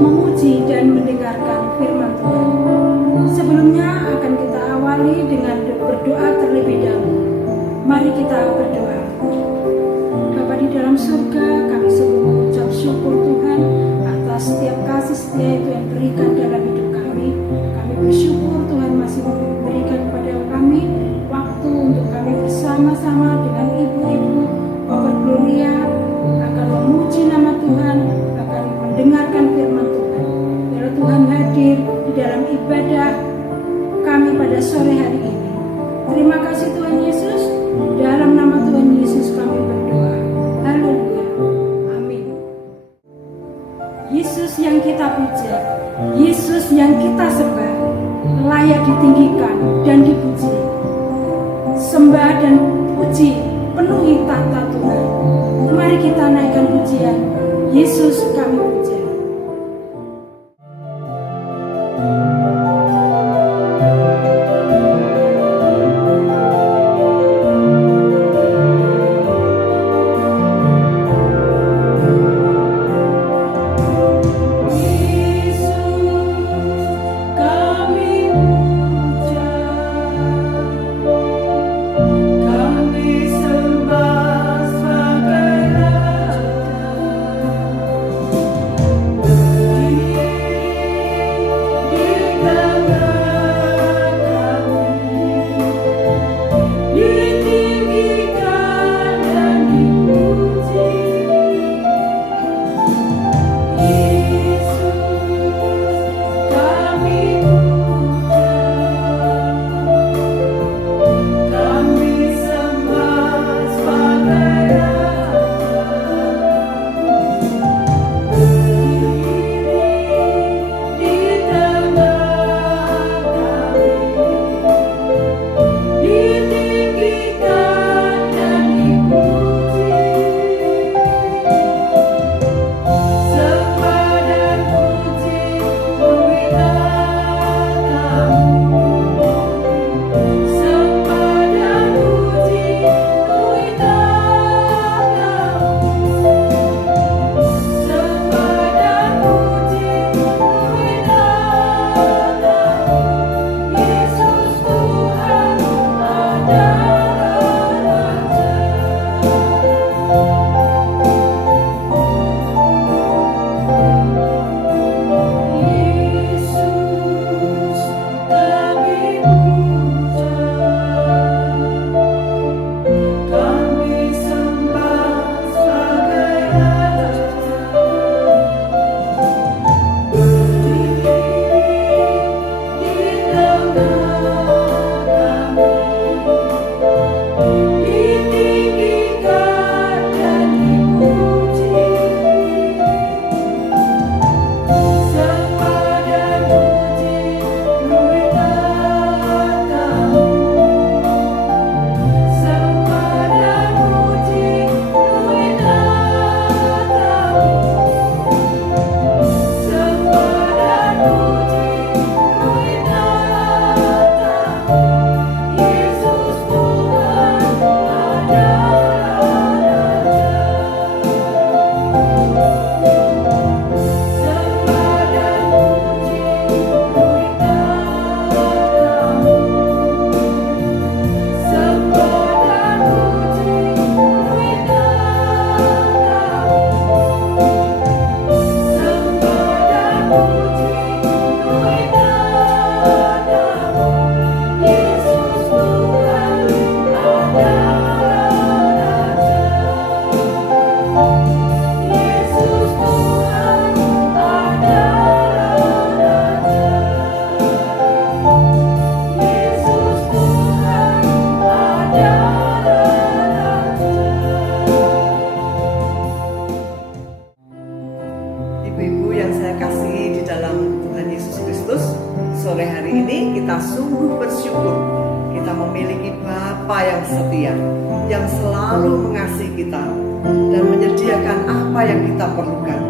memuji dan mendengarkan firman Tuhan. Sebelumnya akan kita awali dengan berdoa terlebih dahulu. Mari kita berdoa. Bapa di dalam surga, kami sungguh mengucap syukur Tuhan atas setiap kasih setia itu yang berikan dalam hidup kami. Kami bersyukur Tuhan masih memberikan kepada kami waktu untuk kami bersama-sama dengan ibu-ibu Bapak Gloria akan memuji nama Tuhan, akan mendengarkan firman Tuhan. Biarlah Tuhan hadir di dalam ibadah kami pada sore hari ini. Terima kasih Tuhan Yesus. Dalam nama Tuhan Yesus kami berdoa. Haleluya. Amin. Yesus yang kita puja, Yesus yang kita sembah, layak ditinggikan dan dipuji. Sembah dan puji penuhi tata Tuhan. Mari kita naikkan pujian. Yesus kami puja. Yang selalu mengasihi kita dan menyediakan apa yang kita perlukan.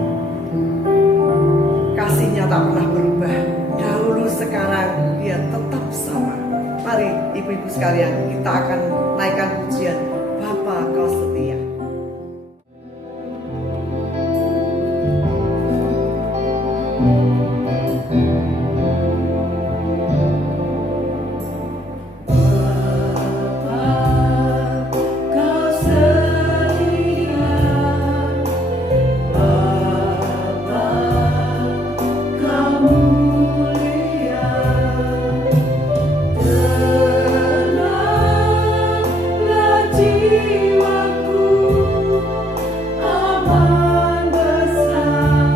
Kasih-Nya tak pernah berubah, dahulu sekarang Dia tetap sama. Mari ibu-ibu sekalian, kita akan naikkan pujian Bapa Kau Setia. Jiwaku aman bersamamu.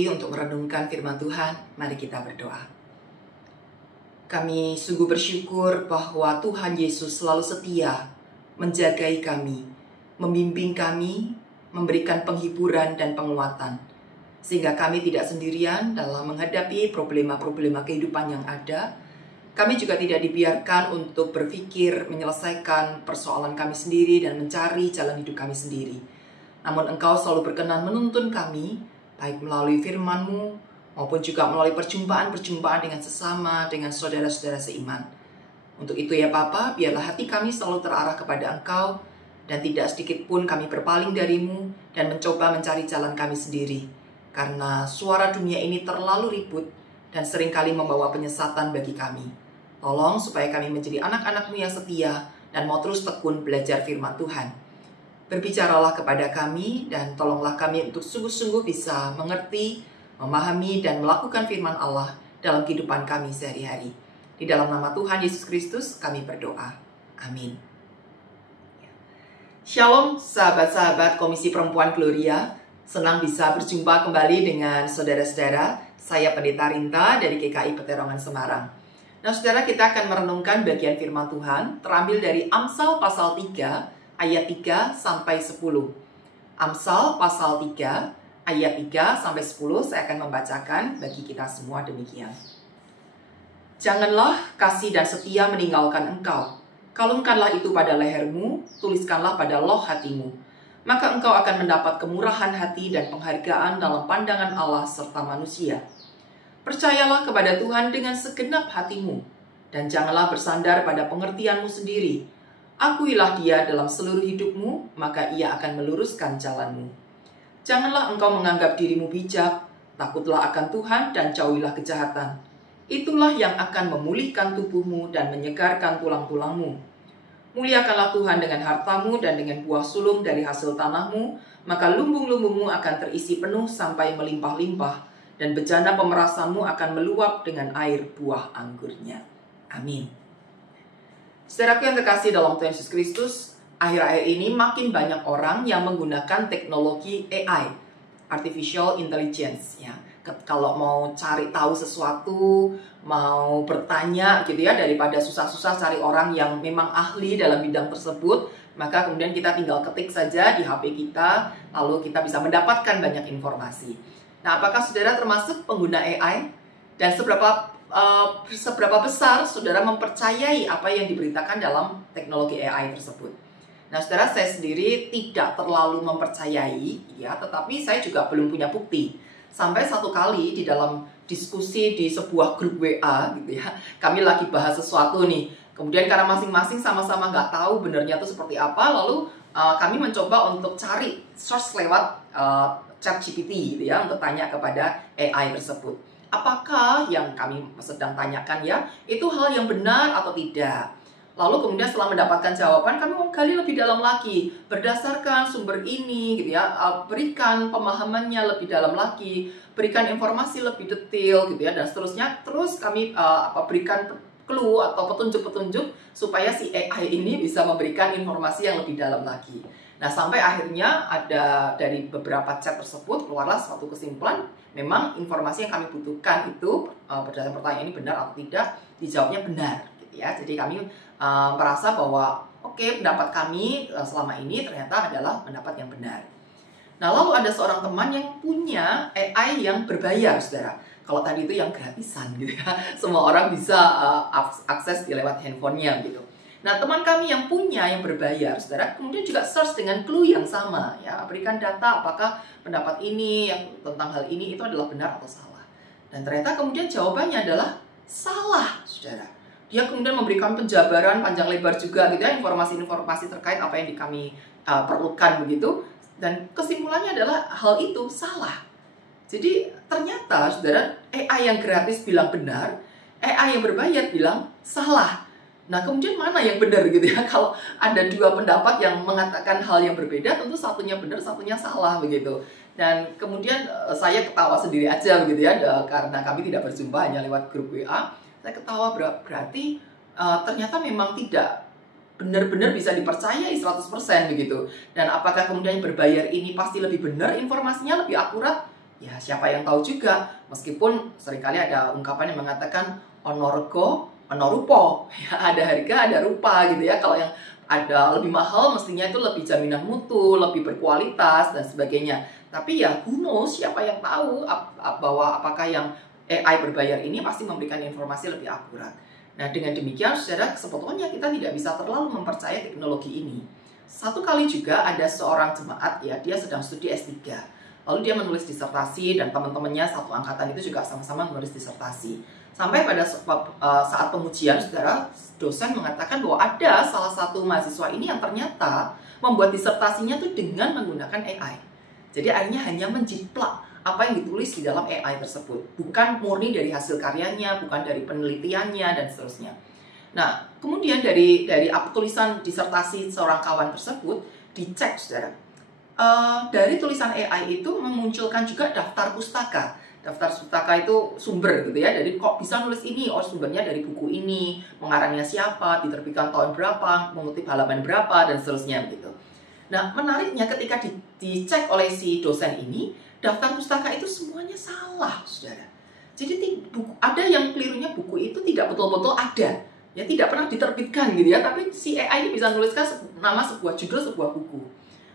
hati untuk merenungkan firman Tuhan, mari kita berdoa. Kami sungguh bersyukur bahwa Tuhan Yesus selalu setia menjagai kami, membimbing kami, memberikan penghiburan dan penguatan, sehingga kami tidak sendirian dalam menghadapi problema-problema kehidupan yang ada. Kami juga tidak dibiarkan untuk berpikir menyelesaikan persoalan kami sendiri dan mencari jalan hidup kami sendiri. Namun Engkau selalu berkenan menuntun kami, baik melalui firman-Mu, maupun juga melalui perjumpaan-perjumpaan dengan sesama, dengan saudara-saudara seiman. Untuk itu ya Bapa, biarlah hati kami selalu terarah kepada Engkau, dan tidak sedikit pun kami berpaling dari-Mu, dan mencoba mencari jalan kami sendiri. Karena suara dunia ini terlalu ribut, dan seringkali membawa penyesatan bagi kami. Tolong supaya kami menjadi anak-anak-Mu yang setia, dan mau terus tekun belajar firman Tuhan. Berbicaralah kepada kami, dan tolonglah kami untuk sungguh-sungguh bisa mengerti, memahami, dan melakukan firman Allah dalam kehidupan kami sehari-hari. Di dalam nama Tuhan Yesus Kristus kami berdoa. Amin. Shalom sahabat-sahabat Komisi Perempuan Gloria. Senang bisa berjumpa kembali dengan saudara-saudara. Saya Pendeta Rinta dari GKI Peterongan Semarang. Nah saudara, kita akan merenungkan bagian firman Tuhan terambil dari Amsal pasal 3 ayat 3 sampai 10. Amsal pasal 3 ayat 3 sampai 10 saya akan membacakan bagi kita semua demikian. Janganlah kasih dan setia meninggalkan engkau. Kalungkanlah itu pada lehermu, tuliskanlah pada loh hatimu. Maka engkau akan mendapat kemurahan hati dan penghargaan dalam pandangan Allah serta manusia. Percayalah kepada Tuhan dengan segenap hatimu, dan janganlah bersandar pada pengertianmu sendiri. Akuilah Dia dalam seluruh hidupmu, maka Ia akan meluruskan jalanmu. Janganlah engkau menganggap dirimu bijak, takutlah akan Tuhan dan jauhilah kejahatan. Itulah yang akan memulihkan tubuhmu dan menyegarkan tulang-tulangmu. Muliakanlah Tuhan dengan hartamu dan dengan buah sulung dari hasil tanahmu, maka lumbung-lumbungmu akan terisi penuh sampai melimpah-limpah, dan bejana pemerasanmu akan meluap dengan air buah anggurnya. Amin. Saudaraku yang kekasih dalam Tuhan Yesus Kristus, akhir-akhir ini makin banyak orang yang menggunakan teknologi AI, Artificial Intelligence, ya. Kalau mau cari tahu sesuatu, mau bertanya gitu ya, daripada susah-susah cari orang yang memang ahli dalam bidang tersebut, maka kemudian kita tinggal ketik saja di HP kita, lalu kita bisa mendapatkan banyak informasi. Nah, apakah saudara termasuk pengguna AI? Dan seberapa besar saudara mempercayai apa yang diberitakan dalam teknologi AI tersebut? Nah, saudara, saya sendiri tidak terlalu mempercayai, ya, tetapi saya juga belum punya bukti. Sampai satu kali di dalam diskusi di sebuah grup WA gitu ya, kami lagi bahas sesuatu nih. Kemudian karena masing-masing sama-sama nggak tahu benernya itu seperti apa, lalu kami mencoba untuk cari search lewat ChatGPT gitu ya, untuk tanya kepada AI tersebut. Apakah yang kami sedang tanyakan ya, itu hal yang benar atau tidak? Lalu kemudian setelah mendapatkan jawaban, kami mau gali lebih dalam lagi. Berdasarkan sumber ini, gitu ya, berikan pemahamannya lebih dalam lagi, berikan informasi lebih detail, gitu ya, dan seterusnya. Terus kami berikan clue atau petunjuk-petunjuk supaya si AI ini bisa memberikan informasi yang lebih dalam lagi. Nah, sampai akhirnya ada dari beberapa chat tersebut keluarlah suatu kesimpulan, memang informasi yang kami butuhkan itu berdasarkan pertanyaan ini benar atau tidak, dijawabnya benar. Ya, jadi kami merasa bahwa pendapat kami selama ini ternyata adalah pendapat yang benar. Nah, lalu ada seorang teman yang punya AI yang berbayar, saudara. Kalau tadi itu yang gratisan gitu ya, semua orang bisa akses lewat handphonenya gitu. Nah, teman kami yang punya yang berbayar, saudara, kemudian juga search dengan clue yang sama, ya, berikan data apakah pendapat ini yang tentang hal ini itu adalah benar atau salah. Dan ternyata kemudian jawabannya adalah salah, saudara. Dia kemudian memberikan penjabaran panjang lebar juga gitu ya, informasi-informasi terkait apa yang kami perlukan begitu, dan kesimpulannya adalah hal itu salah. Jadi ternyata saudara, AI yang gratis bilang benar, AI yang berbayar bilang salah. Nah, kemudian mana yang benar gitu ya? Kalau ada dua pendapat yang mengatakan hal yang berbeda, tentu satunya benar, satunya salah begitu. Dan kemudian saya ketawa sendiri aja begitu ya, karena kami tidak berjumpa, hanya lewat grup WA. Saya ketawa, berarti ternyata memang tidak benar-benar bisa dipercayai 100% begitu. Dan apakah kemudian yang berbayar ini pasti lebih benar informasinya, lebih akurat? Ya, siapa yang tahu juga, meskipun seringkali ada ungkapan yang mengatakan onorego, onorupo. Ya, ada harga, ada rupa gitu ya. Kalau yang ada lebih mahal, mestinya itu lebih jaminan mutu, lebih berkualitas, dan sebagainya. Tapi ya, who knows, siapa yang tahu bahwa apakah yang AI berbayar ini pasti memberikan informasi lebih akurat. Nah, dengan demikian, saudara, sebetulnya kita tidak bisa terlalu mempercayai teknologi ini. Satu kali juga ada seorang jemaat, ya, dia sedang studi S3. Lalu dia menulis disertasi dan teman-temannya satu angkatan itu juga sama-sama menulis disertasi. Sampai pada saat pengujian, saudara, dosen mengatakan bahwa ada salah satu mahasiswa ini yang ternyata membuat disertasinya itu dengan menggunakan AI. Jadi akhirnya hanya menjiplak apa yang ditulis di dalam AI tersebut. Bukan murni dari hasil karyanya, bukan dari penelitiannya, dan seterusnya. Nah, kemudian dari tulisan disertasi seorang kawan tersebut, dicek, saudara. Dari tulisan AI itu memunculkan juga daftar pustaka. Daftar pustaka itu sumber gitu ya. Jadi kok bisa nulis ini? Oh, sumbernya dari buku ini, pengarangnya siapa, diterbitkan tahun berapa, mengutip halaman berapa, dan seterusnya gitu. Nah, menariknya ketika dicek oleh si dosen ini, daftar pustaka itu semuanya salah, saudara. Jadi ada yang kelirunya, buku itu tidak betul-betul ada. Ya, tidak pernah diterbitkan gitu ya. Tapi si AI ini bisa menuliskan nama sebuah judul sebuah buku.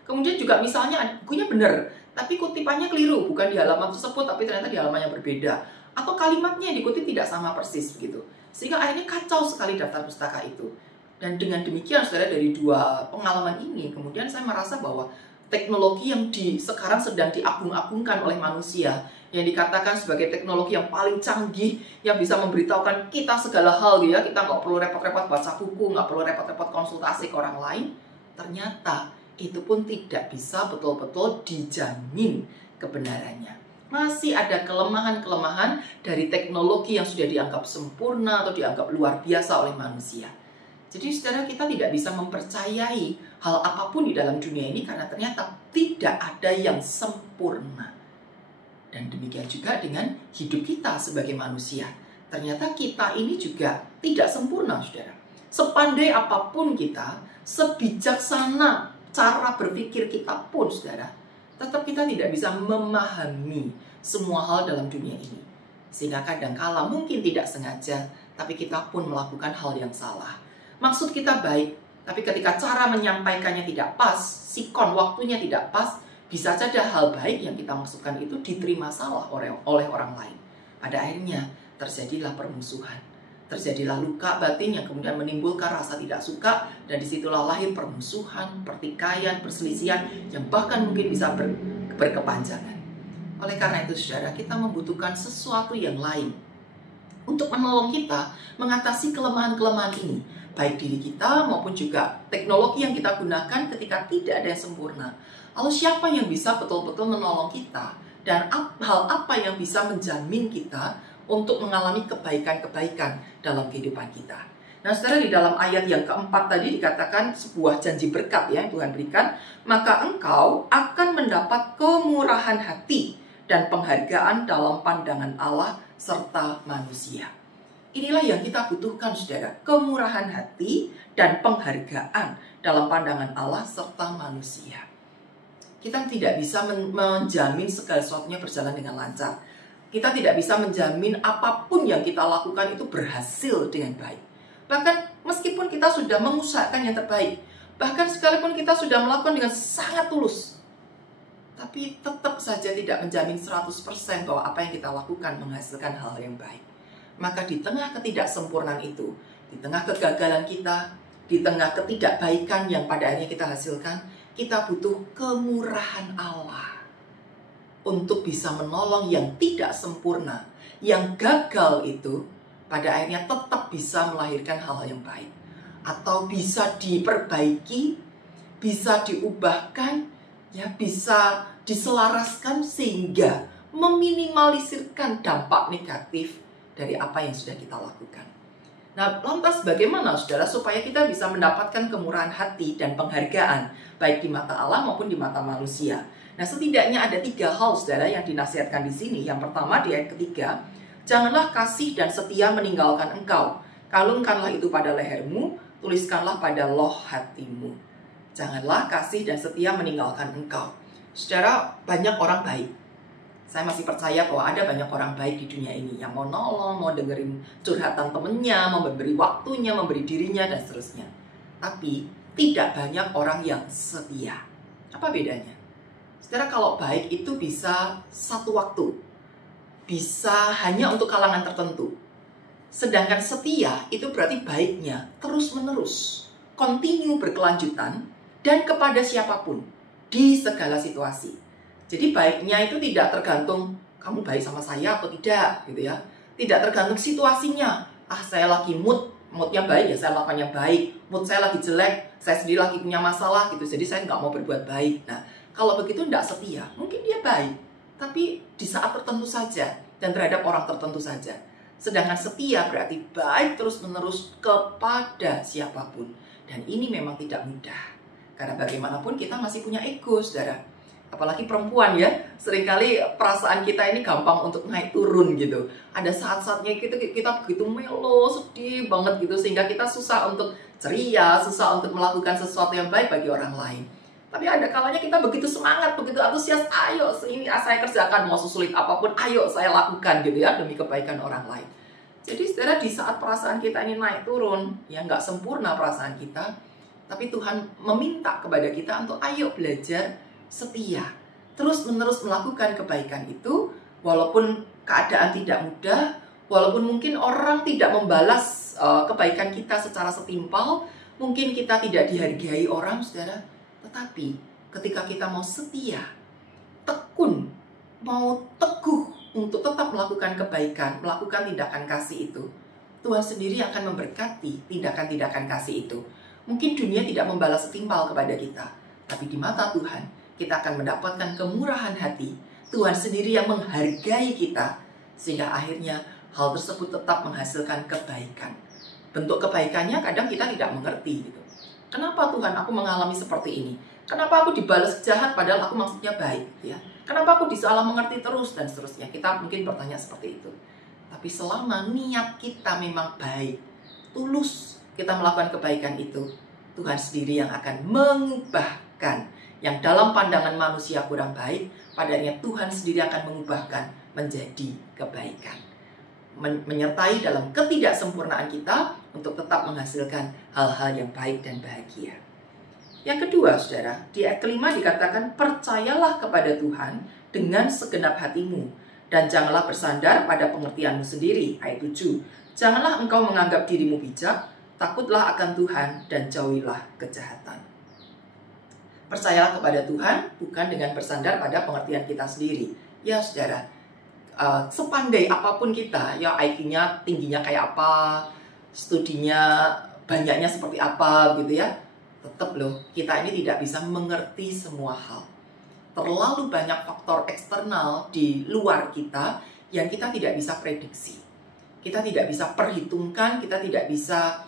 Kemudian juga misalnya bukunya benar, tapi kutipannya keliru, bukan di halaman tersebut, tapi ternyata di halaman yang berbeda. Atau kalimatnya yang dikutip tidak sama persis begitu. Sehingga akhirnya kacau sekali daftar pustaka itu. Dan dengan demikian, saudara, dari dua pengalaman ini, kemudian saya merasa bahwa teknologi yang sekarang sedang diagung-agungkan oleh manusia, yang dikatakan sebagai teknologi yang paling canggih, yang bisa memberitahukan kita segala hal, ya, kita nggak perlu repot-repot baca buku, nggak perlu repot-repot konsultasi ke orang lain, ternyata itu pun tidak bisa betul-betul dijamin kebenarannya. Masih ada kelemahan-kelemahan dari teknologi yang sudah dianggap sempurna atau dianggap luar biasa oleh manusia. Jadi, saudara, kita tidak bisa mempercayai hal apapun di dalam dunia ini karena ternyata tidak ada yang sempurna. Dan demikian juga dengan hidup kita sebagai manusia. Ternyata kita ini juga tidak sempurna, saudara. Sepandai apapun kita, sebijaksana cara berpikir kita pun, saudara, tetap kita tidak bisa memahami semua hal dalam dunia ini. Sehingga kadangkala mungkin tidak sengaja, tapi kita pun melakukan hal yang salah. Maksud kita baik, tapi ketika cara menyampaikannya tidak pas, sikon waktunya tidak pas, bisa saja hal baik yang kita maksudkan itu diterima salah oleh orang lain. Pada akhirnya terjadilah permusuhan. Terjadilah luka batin yang kemudian menimbulkan rasa tidak suka, dan disitulah lahir permusuhan, pertikaian, perselisihan yang bahkan mungkin bisa berkepanjangan. Oleh karena itu, saudara, kita membutuhkan sesuatu yang lain untuk menolong kita mengatasi kelemahan-kelemahan ini, baik diri kita maupun juga teknologi yang kita gunakan ketika tidak ada yang sempurna. Lalu siapa yang bisa betul-betul menolong kita, dan hal apa yang bisa menjamin kita untuk mengalami kebaikan-kebaikan dalam kehidupan kita. Nah, saudara, di dalam ayat yang keempat tadi dikatakan sebuah janji berkat ya yang Tuhan berikan, maka engkau akan mendapat kemurahan hati dan penghargaan dalam pandangan Allah serta manusia. Inilah yang kita butuhkan, saudara, kemurahan hati dan penghargaan dalam pandangan Allah serta manusia. Kita tidak bisa menjamin segala sesuatunya berjalan dengan lancar. Kita tidak bisa menjamin apapun yang kita lakukan itu berhasil dengan baik. Bahkan meskipun kita sudah mengusahakan yang terbaik, bahkan sekalipun kita sudah melakukan dengan sangat tulus, tapi tetap saja tidak menjamin 100% bahwa apa yang kita lakukan menghasilkan hal yang baik. Maka di tengah ketidaksempurnaan itu, di tengah kegagalan kita, di tengah ketidakbaikan yang pada akhirnya kita hasilkan, kita butuh kemurahan Allah untuk bisa menolong yang tidak sempurna, yang gagal itu pada akhirnya tetap bisa melahirkan hal yang baik, atau bisa diperbaiki, bisa diubahkan, ya, bisa diselaraskan sehingga meminimalisirkan dampak negatif dari apa yang sudah kita lakukan. Nah, lantas bagaimana, saudara, supaya kita bisa mendapatkan kemurahan hati dan penghargaan baik di mata Allah maupun di mata manusia? Nah, setidaknya ada 3 hal, saudara, yang dinasihatkan di sini. Yang pertama, di ayat ketiga, janganlah kasih dan setia meninggalkan engkau. Kalungkanlah itu pada lehermu, tuliskanlah pada loh hatimu. Janganlah kasih dan setia meninggalkan engkau. Saudara, banyak orang baik. Saya masih percaya bahwa ada banyak orang baik di dunia ini yang mau nolong, mau dengerin curhatan temennya, mau memberi waktunya, memberi dirinya, dan seterusnya. Tapi tidak banyak orang yang setia. Apa bedanya? Saudara, kalau baik itu bisa satu waktu, bisa hanya untuk kalangan tertentu. Sedangkan setia itu berarti baiknya terus-menerus, kontinu berkelanjutan, dan kepada siapapun, di segala situasi. Jadi baiknya itu tidak tergantung kamu baik sama saya atau tidak, gitu ya. Tidak tergantung situasinya. Saya lagi moodnya baik ya saya lakukannya baik. Mood saya lagi jelek, saya sendiri lagi punya masalah gitu. Jadi saya nggak mau berbuat baik. Nah, kalau begitu tidak setia, mungkin dia baik, tapi di saat tertentu saja dan terhadap orang tertentu saja. Sedangkan setia berarti baik terus-menerus kepada siapapun. Dan ini memang tidak mudah. Karena bagaimanapun kita masih punya ego, saudara. Apalagi perempuan ya, seringkali perasaan kita ini gampang untuk naik turun gitu. Ada saat-saatnya kita begitu melo, sedih banget gitu, sehingga kita susah untuk ceria, susah untuk melakukan sesuatu yang baik bagi orang lain. Tapi ada kalanya kita begitu semangat, begitu antusias, ayo ini saya kerjakan, mau sesulit apapun, ayo saya lakukan gitu ya, demi kebaikan orang lain. Jadi saudara, di saat perasaan kita ini naik turun, ya nggak sempurna perasaan kita, tapi Tuhan meminta kepada kita untuk ayo belajar setia, terus-menerus melakukan kebaikan itu, walaupun keadaan tidak mudah, walaupun mungkin orang tidak membalas kebaikan kita secara setimpal, mungkin kita tidak dihargai orang, saudara. Tetapi ketika kita mau setia, tekun, mau teguh untuk tetap melakukan kebaikan, melakukan tindakan kasih itu, Tuhan sendiri akan memberkati tindakan-tindakan kasih itu. Mungkin dunia tidak membalas setimpal kepada kita, tapi di mata Tuhan, kita akan mendapatkan kemurahan hati. Tuhan sendiri yang menghargai kita, sehingga akhirnya hal tersebut tetap menghasilkan kebaikan. Bentuk kebaikannya kadang kita tidak mengerti gitu. Kenapa Tuhan aku mengalami seperti ini? Kenapa aku dibalas jahat padahal aku maksudnya baik ya? Kenapa aku disalah mengerti terus dan seterusnya? Kita mungkin bertanya seperti itu. Tapi selama niat kita memang baik, tulus kita melakukan kebaikan itu, Tuhan sendiri yang akan mengubahkan yang dalam pandangan manusia kurang baik, padanya Tuhan sendiri akan mengubahkan menjadi kebaikan. Menyertai dalam ketidaksempurnaan kita untuk tetap menghasilkan hal-hal yang baik dan bahagia. Yang kedua, saudara, di ayat kelima dikatakan, percayalah kepada Tuhan dengan segenap hatimu, dan janganlah bersandar pada pengertianmu sendiri. Ayat 7, janganlah engkau menganggap dirimu bijak, takutlah akan Tuhan dan jauhilah kejahatan. Percayalah kepada Tuhan bukan dengan bersandar pada pengertian kita sendiri. Ya saudara, sepandai apapun kita, ya IQ-nya tingginya kayak apa, studinya banyaknya seperti apa gitu ya, tetap loh kita ini tidak bisa mengerti semua hal. Terlalu banyak faktor eksternal di luar kita yang kita tidak bisa prediksi. Kita tidak bisa perhitungkan, kita tidak bisa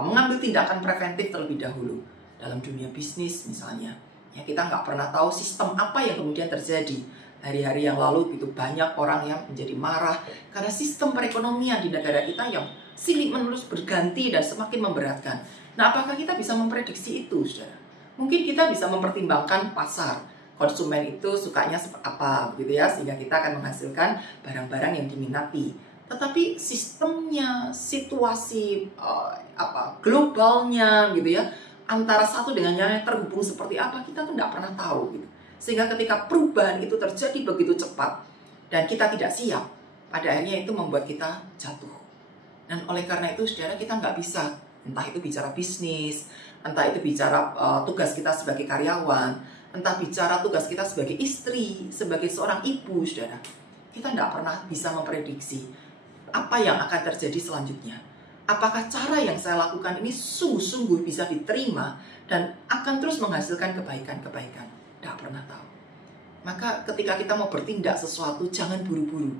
mengambil tindakan preventif terlebih dahulu. Dalam dunia bisnis misalnya, ya kita nggak pernah tahu sistem apa yang kemudian terjadi. Hari-hari yang lalu begitu banyak orang yang menjadi marah karena sistem perekonomian di negara kita yang silih menerus berganti dan semakin memberatkan. Nah, apakah kita bisa memprediksi itu, saudara? Mungkin kita bisa mempertimbangkan pasar, konsumen itu sukanya seperti apa, gitu ya, sehingga kita akan menghasilkan barang-barang yang diminati. Tetapi sistemnya, situasi globalnya, gitu ya, antara satu dengan yang lain terhubung seperti apa, kita tuh nggak pernah tahu gitu. Sehingga ketika perubahan itu terjadi begitu cepat dan kita tidak siap, pada akhirnya itu membuat kita jatuh. Dan oleh karena itu, saudara, kita nggak bisa, entah itu bicara bisnis, entah itu bicara tugas kita sebagai karyawan, entah bicara tugas kita sebagai istri, sebagai seorang ibu, saudara. Kita nggak pernah bisa memprediksi apa yang akan terjadi selanjutnya. Apakah cara yang saya lakukan ini sungguh-sungguh bisa diterima dan akan terus menghasilkan kebaikan-kebaikan? Tidak pernah tahu. Maka ketika kita mau bertindak sesuatu, jangan buru-buru.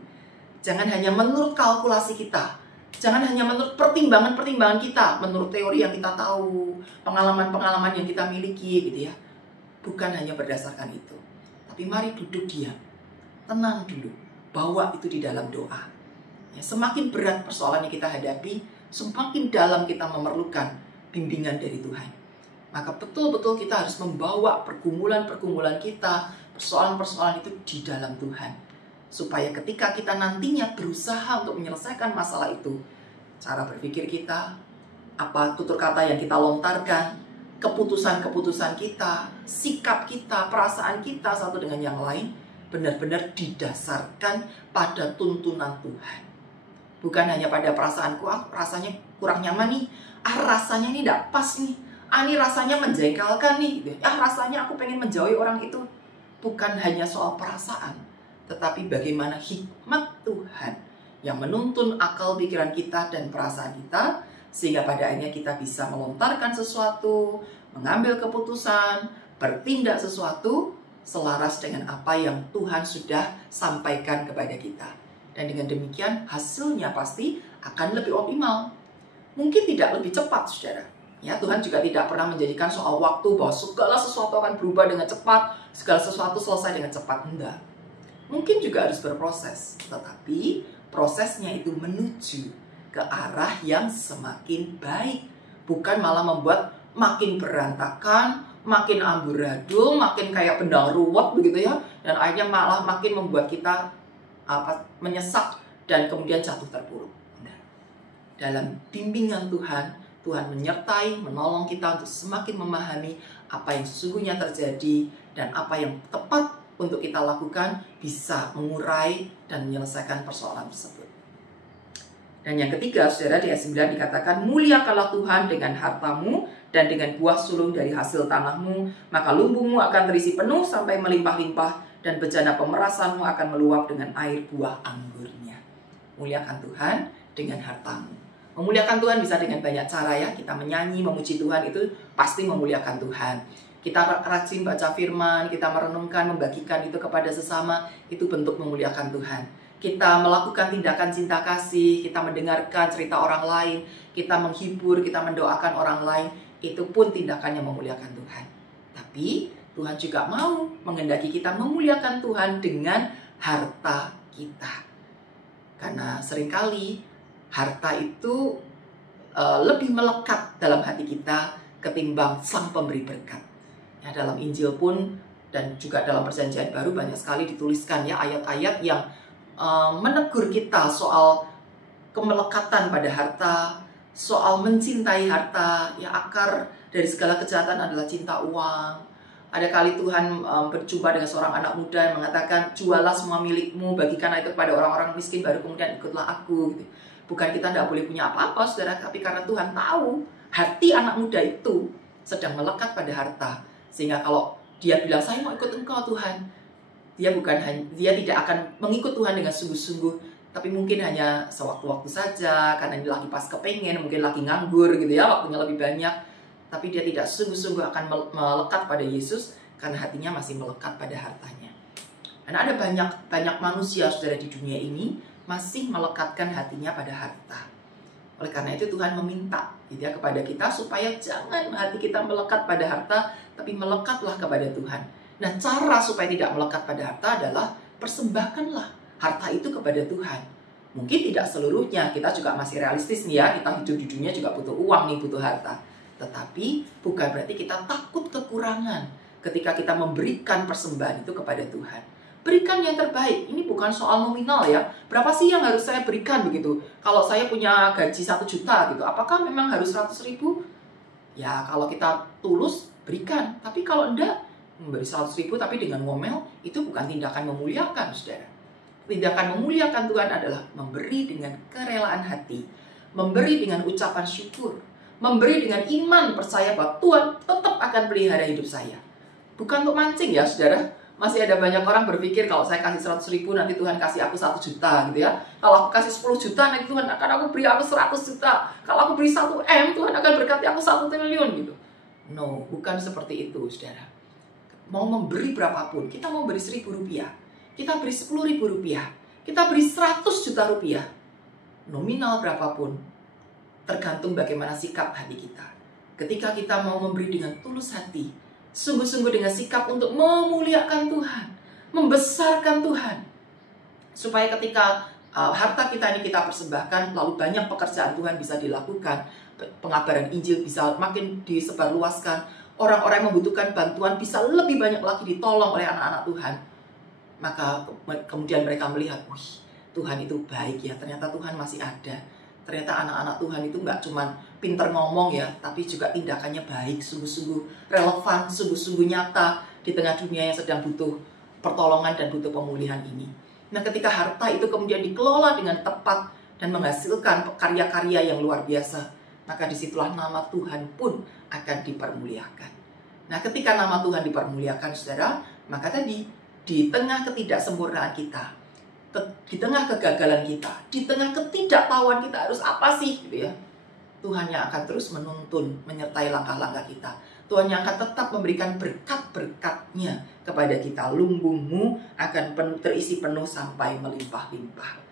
Jangan hanya menurut kalkulasi kita. Jangan hanya menurut pertimbangan-pertimbangan kita, menurut teori yang kita tahu, pengalaman-pengalaman yang kita miliki, gitu ya. Bukan hanya berdasarkan itu. Tapi mari duduk diam. Tenang dulu. Bawa itu di dalam doa. Ya, semakin berat persoalan yang kita hadapi, semakin dalam kita memerlukan bimbingan dari Tuhan. Maka betul-betul kita harus membawa pergumulan-pergumulan kita, persoalan-persoalan itu di dalam Tuhan. Supaya ketika kita nantinya berusaha untuk menyelesaikan masalah itu, cara berpikir kita, apa tutur kata yang kita lontarkan, keputusan-keputusan kita, sikap kita, perasaan kita satu dengan yang lain, benar-benar didasarkan pada tuntunan Tuhan. Bukan hanya pada perasaanku, rasanya kurang nyaman nih, rasanya ini tidak pas nih, ini rasanya menjengkelkan nih, rasanya aku pengen menjauhi orang itu. Bukan hanya soal perasaan, tetapi bagaimana hikmat Tuhan yang menuntun akal pikiran kita dan perasaan kita, sehingga pada akhirnya kita bisa melontarkan sesuatu, mengambil keputusan, bertindak sesuatu selaras dengan apa yang Tuhan sudah sampaikan kepada kita. Dan dengan demikian hasilnya pasti akan lebih optimal. Mungkin tidak lebih cepat, saudara. Ya, Tuhan juga tidak pernah menjadikan soal waktu bahwa segala sesuatu akan berubah dengan cepat, segala sesuatu selesai dengan cepat. Enggak. Mungkin juga harus berproses, tetapi prosesnya itu menuju ke arah yang semakin baik, bukan malah membuat makin berantakan, makin amburadul, makin kayak benda ruwet begitu ya, dan akhirnya malah makin membuat kita menyesak dan kemudian jatuh terpuruk. Nah, dalam bimbingan Tuhan, Tuhan menyertai, menolong kita untuk semakin memahami apa yang sesungguhnya terjadi dan apa yang tepat untuk kita lakukan, bisa mengurai dan menyelesaikan persoalan tersebut. Dan yang ketiga, saudara, di ayat 9 dikatakan, muliakanlah Tuhan dengan hartamu dan dengan buah sulung dari hasil tanahmu, maka lumbungmu akan terisi penuh sampai melimpah-limpah, dan bejana pemerasanmu akan meluap dengan air buah anggurnya. Muliakan Tuhan dengan hartamu. Memuliakan Tuhan bisa dengan banyak cara ya. Kita menyanyi, memuji Tuhan itu pasti memuliakan Tuhan. Kita rajin baca firman, kita merenungkan, membagikan itu kepada sesama, itu bentuk memuliakan Tuhan. Kita melakukan tindakan cinta kasih, kita mendengarkan cerita orang lain, kita menghibur, kita mendoakan orang lain, itu pun tindakan yang memuliakan Tuhan. Tapi Tuhan juga mau menghendaki kita memuliakan Tuhan dengan harta kita. Karena seringkali harta itu lebih melekat dalam hati kita ketimbang sang pemberi berkat. Ya, dalam Injil pun dan juga dalam Perjanjian Baru banyak sekali dituliskan ya ayat-ayat yang menegur kita soal kemelekatan pada harta, soal mencintai harta. Ya, akar dari segala kejahatan adalah cinta uang. Ada kali Tuhan berjumpa dengan seorang anak muda yang mengatakan, jualah semua milikmu, bagikanlah itu kepada orang-orang miskin, baru kemudian ikutlah aku. Gitu. Bukan kita tidak boleh punya apa-apa, saudara, tapi karena Tuhan tahu hati anak muda itu sedang melekat pada harta. Sehingga kalau dia bilang, saya mau ikut engkau Tuhan, dia tidak akan mengikut Tuhan dengan sungguh-sungguh, tapi mungkin hanya sewaktu-waktu saja, karena ini lagi pas kepengen, mungkin lagi nganggur gitu ya, waktunya lebih banyak. Tapi dia tidak sungguh-sungguh akan melekat pada Yesus karena hatinya masih melekat pada hartanya. Dan ada banyak manusia, saudara, di dunia ini masih melekatkan hatinya pada harta. Oleh karena itu Tuhan meminta gitu ya, kepada kita supaya jangan hati kita melekat pada harta, tapi melekatlah kepada Tuhan. Nah, cara supaya tidak melekat pada harta adalah persembahkanlah harta itu kepada Tuhan. Mungkin tidak seluruhnya, kita juga masih realistis nih ya, kita hidup di dunia juga butuh uang nih, butuh harta. Tetapi bukan berarti kita takut kekurangan ketika kita memberikan persembahan itu kepada Tuhan. Berikan yang terbaik. Ini bukan soal nominal ya. Berapa sih yang harus saya berikan begitu? Kalau saya punya gaji 1 juta gitu, apakah memang harus 100.000? Ya, kalau kita tulus berikan. Tapi kalau enggak, memberi 100.000 tapi dengan ngomel, itu bukan tindakan memuliakan, saudara. Tindakan memuliakan Tuhan adalah memberi dengan kerelaan hati, memberi dengan ucapan syukur, memberi dengan iman percaya bahwa Tuhan tetap akan pelihara hidup saya. Bukan untuk mancing ya, saudara. Masih ada banyak orang berpikir kalau saya kasih 100.000 nanti Tuhan kasih aku 1 juta gitu ya. Kalau aku kasih 10 juta nanti Tuhan akan beri aku 100 juta. Kalau aku beri 1 M Tuhan akan berkati aku 1 triliun gitu. No, bukan seperti itu, saudara. Mau memberi berapapun, kita mau beri 1.000 rupiah, kita beri 10.000 rupiah, kita beri 100 juta rupiah, nominal berapapun, tergantung bagaimana sikap hati kita. Ketika kita mau memberi dengan tulus hati, sungguh-sungguh dengan sikap untuk memuliakan Tuhan, membesarkan Tuhan, supaya ketika harta kita ini kita persembahkan, lalu banyak pekerjaan Tuhan bisa dilakukan, pengabaran Injil bisa makin disebarluaskan, orang-orang yang membutuhkan bantuan bisa lebih banyak lagi ditolong oleh anak-anak Tuhan. Maka kemudian mereka melihat, wih, Tuhan itu baik ya, ternyata Tuhan masih ada. Ternyata anak-anak Tuhan itu nggak cuma pinter ngomong ya, tapi juga tindakannya baik, sungguh-sungguh relevan, sungguh-sungguh nyata di tengah dunia yang sedang butuh pertolongan dan butuh pemulihan ini. Nah, ketika harta itu kemudian dikelola dengan tepat dan menghasilkan karya-karya yang luar biasa, maka disitulah nama Tuhan pun akan dipermuliakan. Nah, ketika nama Tuhan dipermuliakan, saudara, maka tadi di tengah ketidaksempurnaan kita, di tengah kegagalan kita, di tengah ketidaktahuan kita harus apa sih, gitu ya, Tuhan yang akan terus menuntun, menyertai langkah-langkah kita. Tuhan yang akan tetap memberikan berkat-berkatnya kepada kita. Lumbungmu akan terisi penuh sampai melimpah-limpah.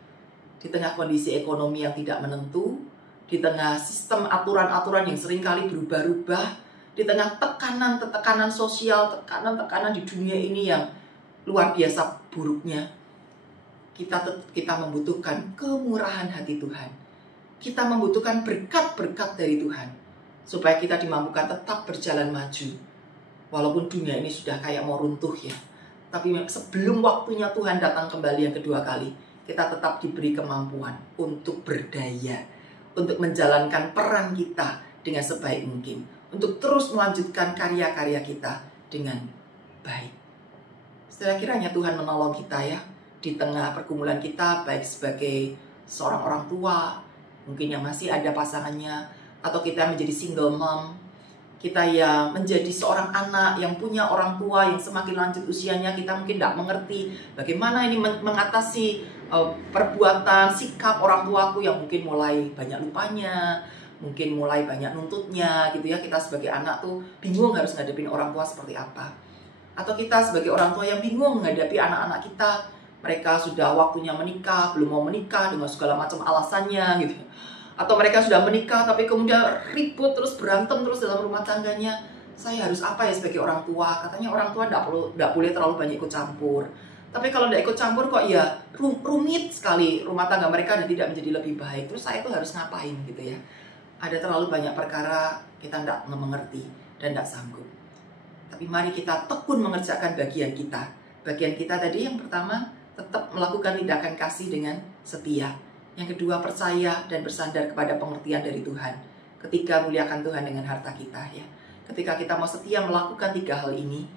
Di tengah kondisi ekonomi yang tidak menentu, di tengah sistem aturan-aturan yang seringkali berubah-ubah, di tengah tekanan sosial, tekanan di dunia ini yang luar biasa buruknya, kita membutuhkan kemurahan hati Tuhan. Kita membutuhkan berkat-berkat dari Tuhan, supaya kita dimampukan tetap berjalan maju. Walaupun dunia ini sudah kayak mau runtuh ya, tapi sebelum waktunya Tuhan datang kembali yang kedua kali, kita tetap diberi kemampuan untuk berdaya, untuk menjalankan peran kita dengan sebaik mungkin, untuk terus melanjutkan karya-karya kita dengan baik. Setelah kiranya Tuhan menolong kita ya, di tengah pergumulan kita, baik sebagai seorang orang tua, mungkin yang masih ada pasangannya, atau kita menjadi single mom, kita yang menjadi seorang anak yang punya orang tua yang semakin lanjut usianya, kita mungkin tidak mengerti bagaimana ini mengatasi perbuatan, sikap orang tuaku yang mungkin mulai banyak lupanya, mungkin mulai banyak nuntutnya gitu ya. Kita sebagai anak tuh bingung harus ngadepin orang tua seperti apa. Atau kita sebagai orang tua yang bingung menghadapi anak-anak kita, mereka sudah waktunya menikah, belum mau menikah dengan segala macam alasannya gitu. Atau mereka sudah menikah tapi kemudian ribut terus, berantem terus dalam rumah tangganya. Saya harus apa ya sebagai orang tua? Katanya orang tua tidak boleh terlalu banyak ikut campur. Tapi kalau tidak ikut campur kok ya rumit sekali rumah tangga mereka dan tidak menjadi lebih baik. Terus saya tuh harus ngapain gitu ya? Ada terlalu banyak perkara kita tidak mengerti dan tidak sanggup. Tapi mari kita tekun mengerjakan bagian kita. Bagian kita tadi yang pertama, tetap melakukan tindakan kasih dengan setia. Yang kedua, percaya dan bersandar kepada pengertian dari Tuhan. Ketiga, muliakan Tuhan dengan harta kita ya. Ketika kita mau setia melakukan 3 hal ini,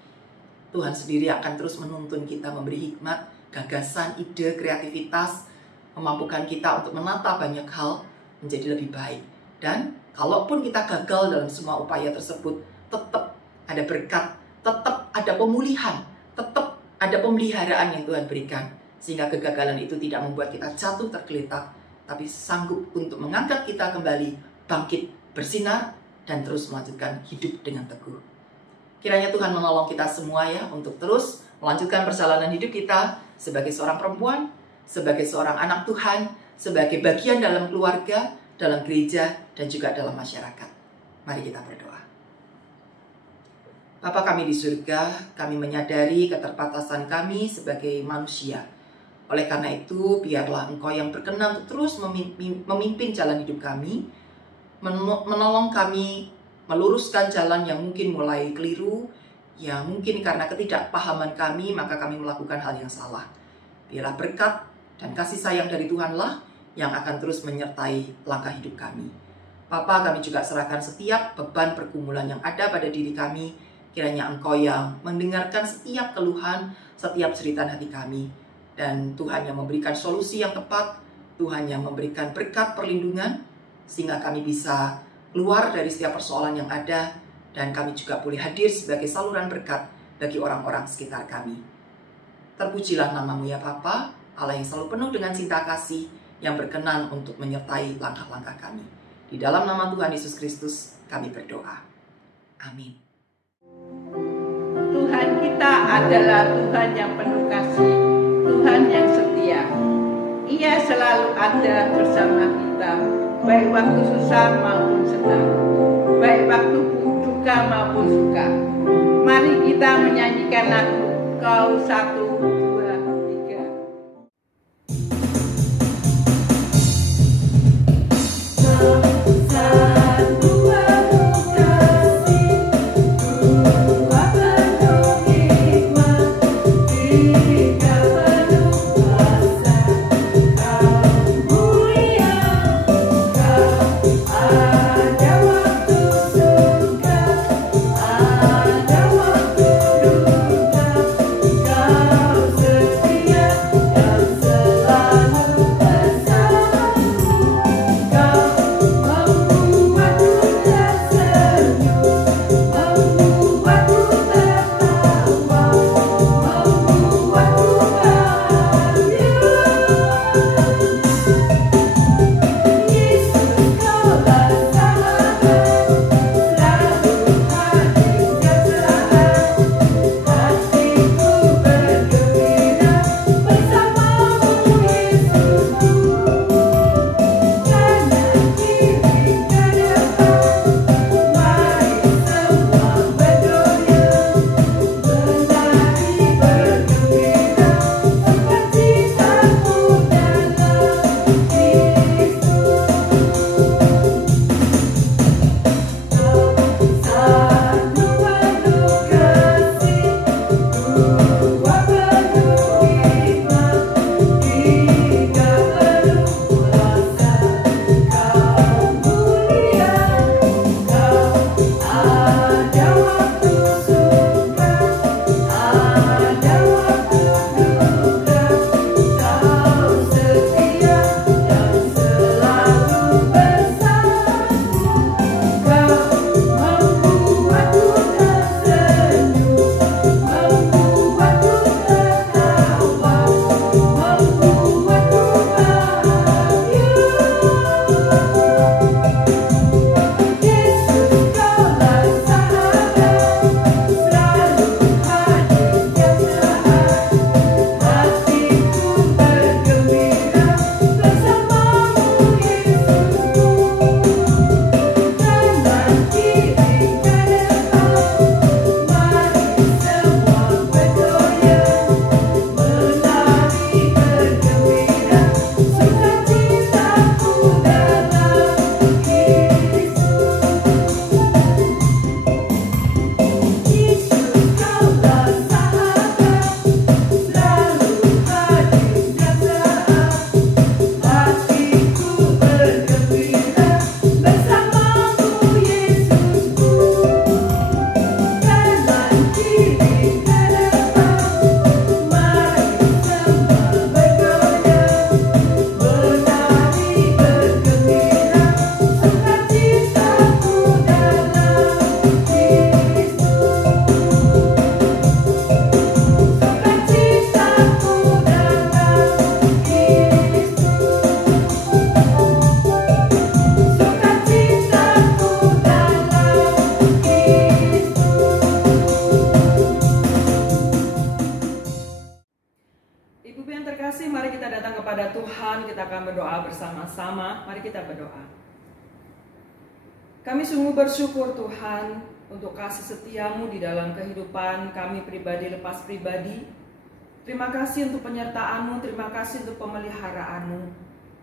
Tuhan sendiri akan terus menuntun kita, memberi hikmat, gagasan, ide, kreativitas, memampukan kita untuk menata banyak hal menjadi lebih baik. Dan kalaupun kita gagal dalam semua upaya tersebut, tetap ada berkat, tetap ada pemulihan, tetap ada pemeliharaan yang Tuhan berikan. Sehingga kegagalan itu tidak membuat kita jatuh tergeletak, tapi sanggup untuk mengangkat kita kembali, bangkit, bersinar, dan terus melanjutkan hidup dengan teguh. Kiranya Tuhan menolong kita semua ya, untuk terus melanjutkan perjalanan hidup kita sebagai seorang perempuan, sebagai seorang anak Tuhan, sebagai bagian dalam keluarga, dalam gereja, dan juga dalam masyarakat. Mari kita berdoa. Bapa kami di surga, kami menyadari keterbatasan kami sebagai manusia. Oleh karena itu, biarlah Engkau yang berkenan untuk terus memimpin jalan hidup kami, menolong kami meluruskan jalan yang mungkin mulai keliru, yang mungkin karena ketidakpahaman kami, maka kami melakukan hal yang salah. Biarlah berkat dan kasih sayang dari Tuhanlah yang akan terus menyertai langkah hidup kami. Bapa, kami juga serahkan setiap beban pergumulan yang ada pada diri kami. Kiranya Engkau yang mendengarkan setiap keluhan, setiap jeritan hati kami. Dan Tuhan yang memberikan solusi yang tepat, Tuhan yang memberikan berkat perlindungan, sehingga kami bisa keluar dari setiap persoalan yang ada, dan kami juga boleh hadir sebagai saluran berkat bagi orang-orang sekitar kami. Terpujilah nama-Mu ya Bapa, Allah yang selalu penuh dengan cinta kasih, yang berkenan untuk menyertai langkah-langkah kami. Di dalam nama Tuhan Yesus Kristus, kami berdoa. Amin. Tuhan kita adalah Tuhan yang penuh kasih, Tuhan yang setia. Ia selalu ada bersama kita, baik waktu susah maupun senang, baik waktu duka maupun suka. Mari kita menyanyikan lagu Kau Satu, Dua, Tiga. Kau satu, aku kasih. bersama, mari kita berdoa. Kami sungguh bersyukur Tuhan untuk kasih setiamu di dalam kehidupan kami pribadi lepas pribadi. Terima kasih untuk penyertaanmu, terima kasih untuk pemeliharaanmu.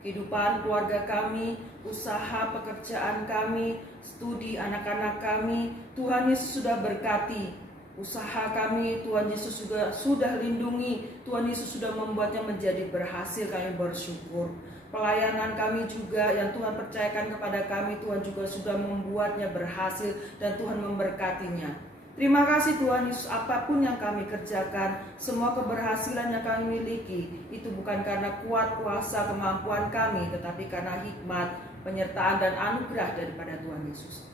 Kehidupan keluarga kami, usaha pekerjaan kami, studi anak-anak kami, Tuhan Yesus sudah berkati. Usaha kami, Tuhan Yesus juga sudah lindungi, Tuhan Yesus sudah membuatnya menjadi berhasil, kami bersyukur. Pelayanan kami juga yang Tuhan percayakan kepada kami, Tuhan juga sudah membuatnya berhasil dan Tuhan memberkatinya. Terima kasih Tuhan Yesus, apapun yang kami kerjakan, semua keberhasilan yang kami miliki, itu bukan karena kuat kuasa kemampuan kami, tetapi karena hikmat, penyertaan dan anugerah daripada Tuhan Yesus.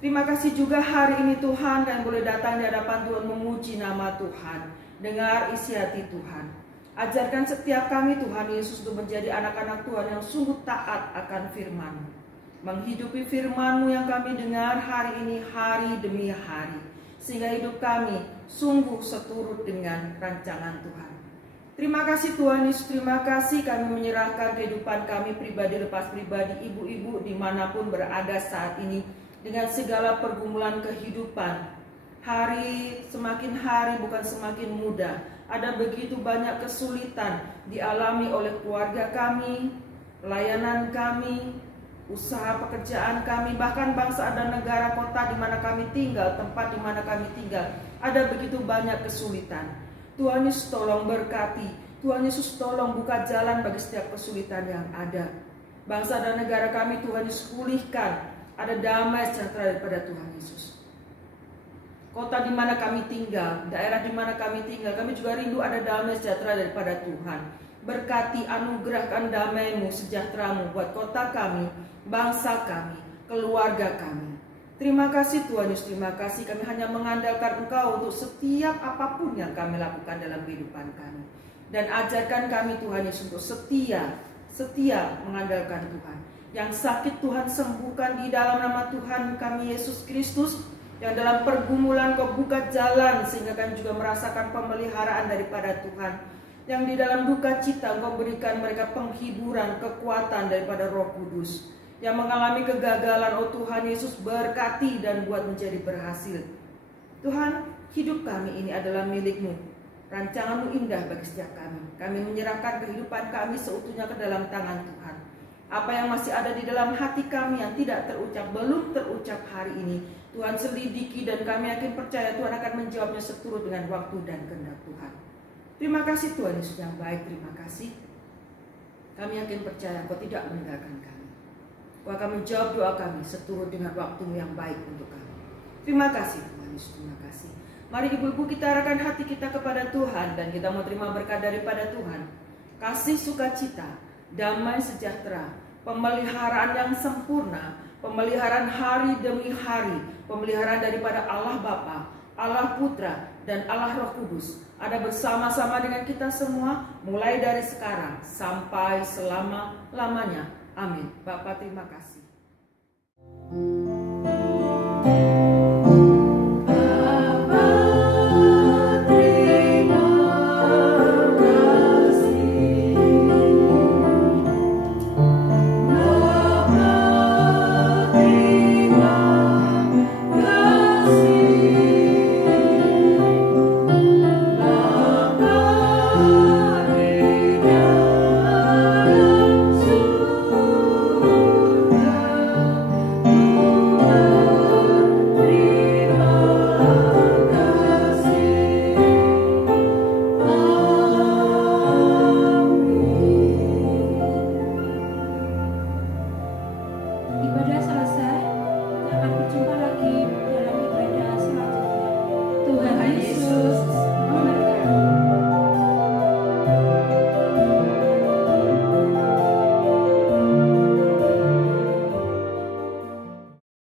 Terima kasih juga hari ini Tuhan, kami boleh datang di hadapan Tuhan memuji nama Tuhan. Dengar isi hati Tuhan. Ajarkan setiap kami Tuhan Yesus untuk menjadi anak-anak Tuhan yang sungguh taat akan firman-Mu. Menghidupi firman-Mu yang kami dengar hari ini hari demi hari. Sehingga hidup kami sungguh seturut dengan rancangan Tuhan. Terima kasih Tuhan Yesus, terima kasih kami menyerahkan kehidupan kami pribadi lepas pribadi, ibu-ibu dimanapun berada saat ini. Dengan segala pergumulan kehidupan. Hari semakin hari bukan semakin mudah. Ada begitu banyak kesulitan dialami oleh keluarga kami, pelayanan kami, usaha pekerjaan kami, bahkan bangsa dan negara kota di mana kami tinggal, tempat di mana kami tinggal. Ada begitu banyak kesulitan. Tuhan Yesus tolong berkati, Tuhan Yesus tolong buka jalan bagi setiap kesulitan yang ada. Bangsa dan negara kami Tuhan Yesus pulihkan, ada damai sejahtera daripada Tuhan Yesus. Kota di mana kami tinggal, daerah di mana kami tinggal, kami juga rindu ada damai sejahtera daripada Tuhan. Berkati, anugerahkan damai-Mu, sejahtera-Mu buat kota kami, bangsa kami, keluarga kami. Terima kasih Tuhan Yesus, terima kasih kami hanya mengandalkan Engkau untuk setiap apapun yang kami lakukan dalam kehidupan kami. Dan ajarkan kami Tuhan Yesus untuk setia mengandalkan Tuhan. Yang sakit Tuhan sembuhkan di dalam nama Tuhan kami Yesus Kristus. Yang dalam pergumulan Kau buka jalan sehingga kami juga merasakan pemeliharaan daripada Tuhan. Yang di dalam duka cita Engkau berikan mereka penghiburan, kekuatan daripada Roh Kudus. Yang mengalami kegagalan, oh Tuhan Yesus berkati dan buat menjadi berhasil. Tuhan, hidup kami ini adalah milik-Mu. Rancangan-Mu indah bagi setiap kami. Kami menyerahkan kehidupan kami seutuhnya ke dalam tangan Tuhan. Apa yang masih ada di dalam hati kami yang tidak terucap, belum terucap hari ini, Tuhan selidiki dan kami yakin percaya Tuhan akan menjawabnya seturut dengan waktu dan kehendak Tuhan. Terima kasih Tuhan Yesus yang baik, terima kasih. Kami yakin percaya Kau tidak meninggalkan kami. Kau akan menjawab doa kami seturut dengan waktu-Mu yang baik untuk kami. Terima kasih Tuhan Yesus, terima kasih. Mari ibu-ibu kita arahkan hati kita kepada Tuhan dan kita mau terima berkat daripada Tuhan. Kasih sukacita, damai sejahtera, pemeliharaan yang sempurna, pemeliharaan hari demi hari, pemeliharaan daripada Allah Bapa, Allah Putra, dan Allah Roh Kudus ada bersama-sama dengan kita semua mulai dari sekarang sampai selama-lamanya. Amin. Bapa terima kasih. Ibadah